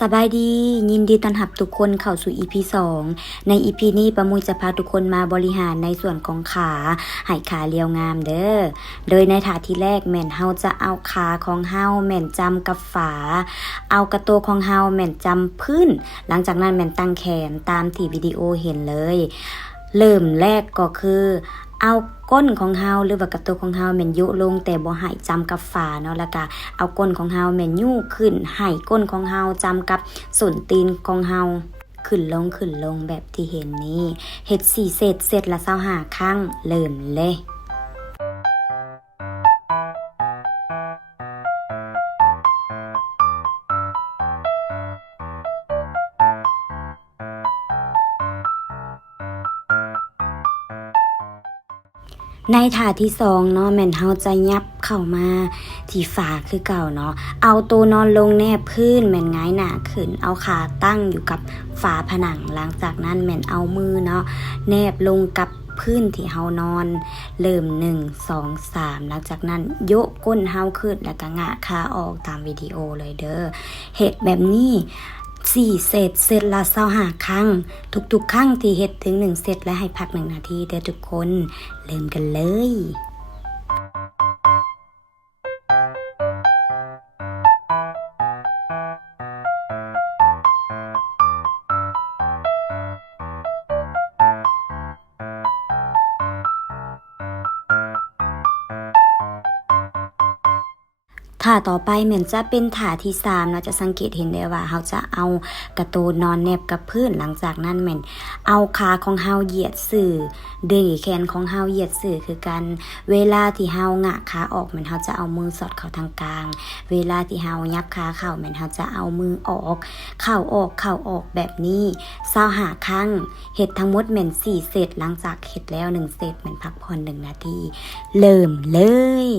สบายดียินดีต้อนรับทุกคนเข้าสู่ EP 2ใน EP นี้ปะมุยจะพาทุกคนมาบริหารในส่วนของขาให้ขาเรียวงามเด้อโดยในท่าที่แรกแม่นเฮาจะเอาขาของเฮาแม่นจำกับฝาเอากระโตของเฮาแม่นจำพื้นหลังจากนั้นแม่นตั้งแขนตามที่วิดีโอเห็นเลยเริ่มแรกก็คือเอาก้นของเฮาหรือว่ากระตุกของเฮาแม่นยุลงแต่บ่ให้จำกับฝาเนาะแล้วก็เอาก้นของเฮาแม่นยู่ขึ้นให้ก้นของเฮาจำกับส้นตีนของเฮาขึ้นลงแบบที่เห็นนี้เฮ็ด4เสร็จละ25ครั้งเริ่มเลยในท่าที่2เนาะแม่นเฮาจะยับเข้ามาที่ฝาคือเก่าเนาะเอาตัวนอนลงแนบพื้นแม่นหงายหน้าขึ้นเอาขาตั้งอยู่กับฝาผนังหลังจากนั้นแม่นเอามือเนาะแนบลงกับพื้นที่เฮานอนเริ่ม1 2 3หลังจากนั้นยกก้นเฮาขึ้นแล้วก็งะขาออกตามวิดีโอเลยเด้อเฮ็ดแบบนี้4เซตละ25ครั้งทุกๆครั้งที่เฮ็ดถึง1เซตและให้พัก1นาทีเด้อทุกคนเริ่มกันเลยท่าต่อไปเหมือนจะเป็นท่าที่3เราจะสังเกตเห็นได้ว่าเราจะเอากระโตนนอนแนบกับพื้นหลังจากนั้นเหมือนเอาขาของเราเหยียดสื่อดึงแขนของเราเหยียดสื่อคือกันเวลาที่เรางะขาออกเหมือนเราจะเอามือสอดเข้าทางกลางเวลาที่เรายับขาเข้าเหมือนเราจะเอามือออกเข้าออกแบบนี้25ครั้งเฮ็ดทั้งหมดเหมือน4เซตหลังจากเฮ็ดแล้ว1เซตเหมือนพักผ่อน1นาทีเริ่มเลย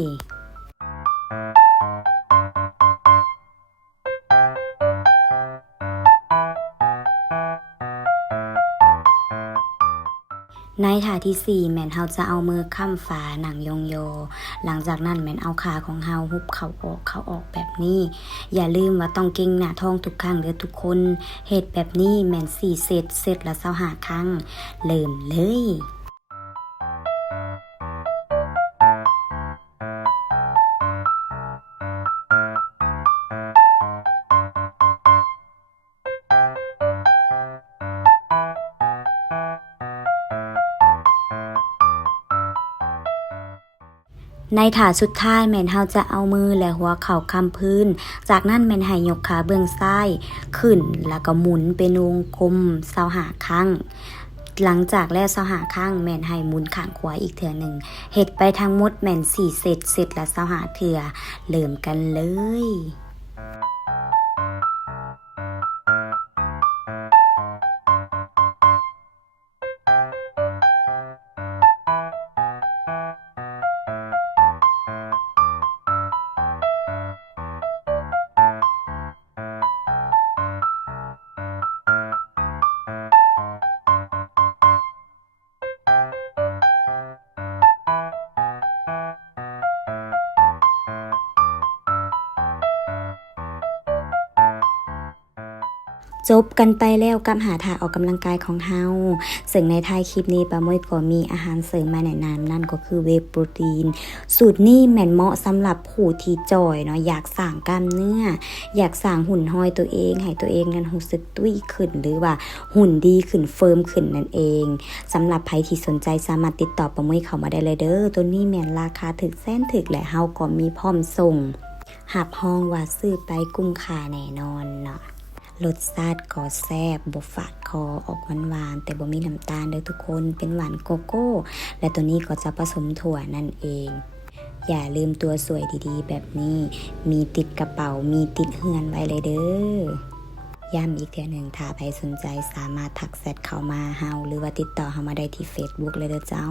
ในท่าที่4แม่นเฮาจะเอามือค้ำฝาหนังยองๆหลังจากนั้นแม่นเอาขาของเฮาฮุบเข้าออกแบบนี้อย่าลืมว่าต้องเก่งหน้าท้องทุกครั้งเด้อทุกคนเฮ็ดแบบนี้แม่น4เซตละ25ครั้งเริ่มเลยในท่าสุดท้ายแม่นเฮาจะเอามือและหัวเข่าค้ำพื้นจากนั้นแม่นให้ยกขาเบื้องซ้ายขึ้นแล้วก็หมุนเป็นวงกลม25ครั้งหลังจากแล้ว25ครั้งแม่นให้หมุนข้างขวาอีกเทื่อนึงเฮ็ดไปทั้งหมดแม่น4เซตละ25เทื่อเริ่มกันเลยจบกันไปแล้วกับหาท่าออกกำลังกายของเฮาซึ่งในท้ายคลิปนี้ปาม้อยก็มีอาหารเสริมมาแนะนำนั่นก็คือเวย์โปรตีนสูตรนี้แม่นเหมาะสำหรับผู้ที่จ่อยเนาะอยากสร้างกล้ามเนื้ออยากสร้างหุ่นห้อยตัวเองให้ตัวเองนั้นรู้สึกตุ้ยขึ้นหรือว่าหุ่นดีขึ้นเฟิร์มขึ้นนั่นเองสำหรับใครที่สนใจสามารถติดต่อปาม้อยเข้ามาได้เลยเด้อตัวนี้แม่นราคาถึกแสนถึกและเฮาก็มีพร้อมส่งหับห้องว่าซื้อไปคุ้มค่าแน่นอนเนาะรสชาติก็แซ่บบ่ฝาดคอออกหวานๆแต่บ่มีน้ำตาลเด้อทุกคนเป็นหวานโกโก้และตัวนี้ก็จะผสมถั่วนั่นเองอย่าลืมตัวสวยดีๆแบบนี้มีติดกระเป๋ามีติดเฮือนไว้เลยเด้อย้ำอีกเทื่อนึงถ้าใครสนใจสามารถทักแชทเข้ามาเฮาหรือว่าติดต่อเฮามาได้ที่ Facebook เลยเด้อเจ้า